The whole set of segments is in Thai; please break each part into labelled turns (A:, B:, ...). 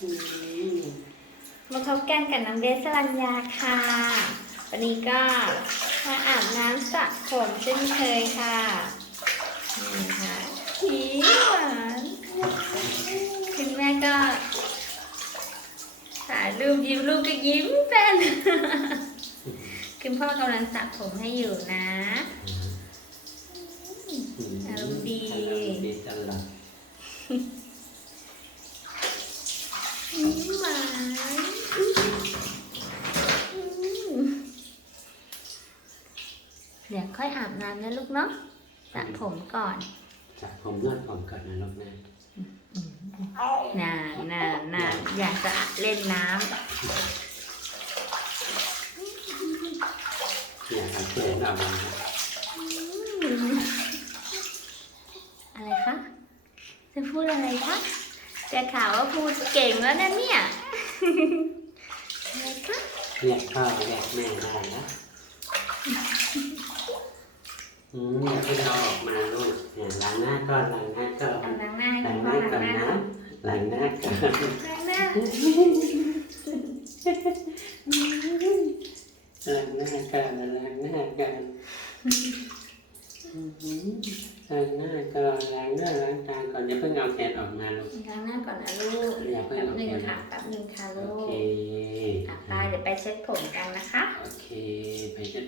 A: อืม
B: มาพบกันกับน้องเบสสรัญญาค่ะ วันนี้ก็มาอาบน้ำสระผมเช่นเคยค่ะนี่ค่ะผีหวานคุณแม่ก็ถ่ายรูปยิ้มลูกก็ยิ้มเป็นคุณพ่อกำลังสระผมให้อยู่นะอารมณ์ดี
A: อารมณ์ดีตลอด
B: ยิ้มหวานอืม เดี๋ยวค่อยอาบน้ำนะลูกเนาะสระผมก่อน
A: สระผมนวดผมก่อนนะลูกนะ
B: น่าน่าน่าอยากจะเล่นน้
A: อย่าทำเปลี่ยนออกมาำ
B: อืมอะไรคะ จะพูดอะไรคะจะข่าวว่าพูดเก่งแล้วนะเนี่ยอะไรคะ
A: เรียกพ่อเรียกแม่ได้นะ อืมอย่าเพิ่เอาออกมาลูกเนี่ยล้างหน้าก่อนล้างหน้าก่อน
B: ล้างหน้า
A: ล้างหน้าก่อน
B: นะ
A: ล้างหน้าก่อน
B: ล้างหน้า
A: ล้างหน้าก่อนล้างหน้าก่อนล้างหน้าก่อนล้างหน้าล้างตาก่อนอย่าเพิ่งเอาแขนออกมาลูก
B: ล้างหน้าก่อนนะลูก
A: อย่าเพิ่ง
B: แป๊บ
A: เอา
B: หนึ่ง
A: แขน
B: ค่ะแป๊บหนึ่งค่ะลูก
A: เค
B: อะไปเดี๋ยวไปเช็ดผมกันนะคะ
A: โอเคไปเช็ด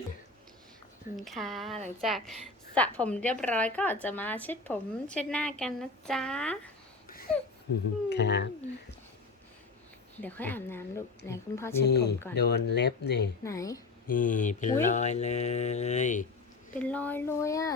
A: จะ
B: ค่ะ หลังจากสระผมเรียบร้อยก็จะมาเช็ดผมเช็ดหน้ากันนะจ๊ะ
A: ครับ
B: เดี๋ยวค่อยอาบน้ำลูกแล้วคุณพ่อเช็ด
A: นี่
B: ผมก่อน
A: โดนเล็บนี่
B: ไหน
A: นี่เป็น
B: อุ๊ย
A: รอยเลย
B: เป็นรอยเลยอะ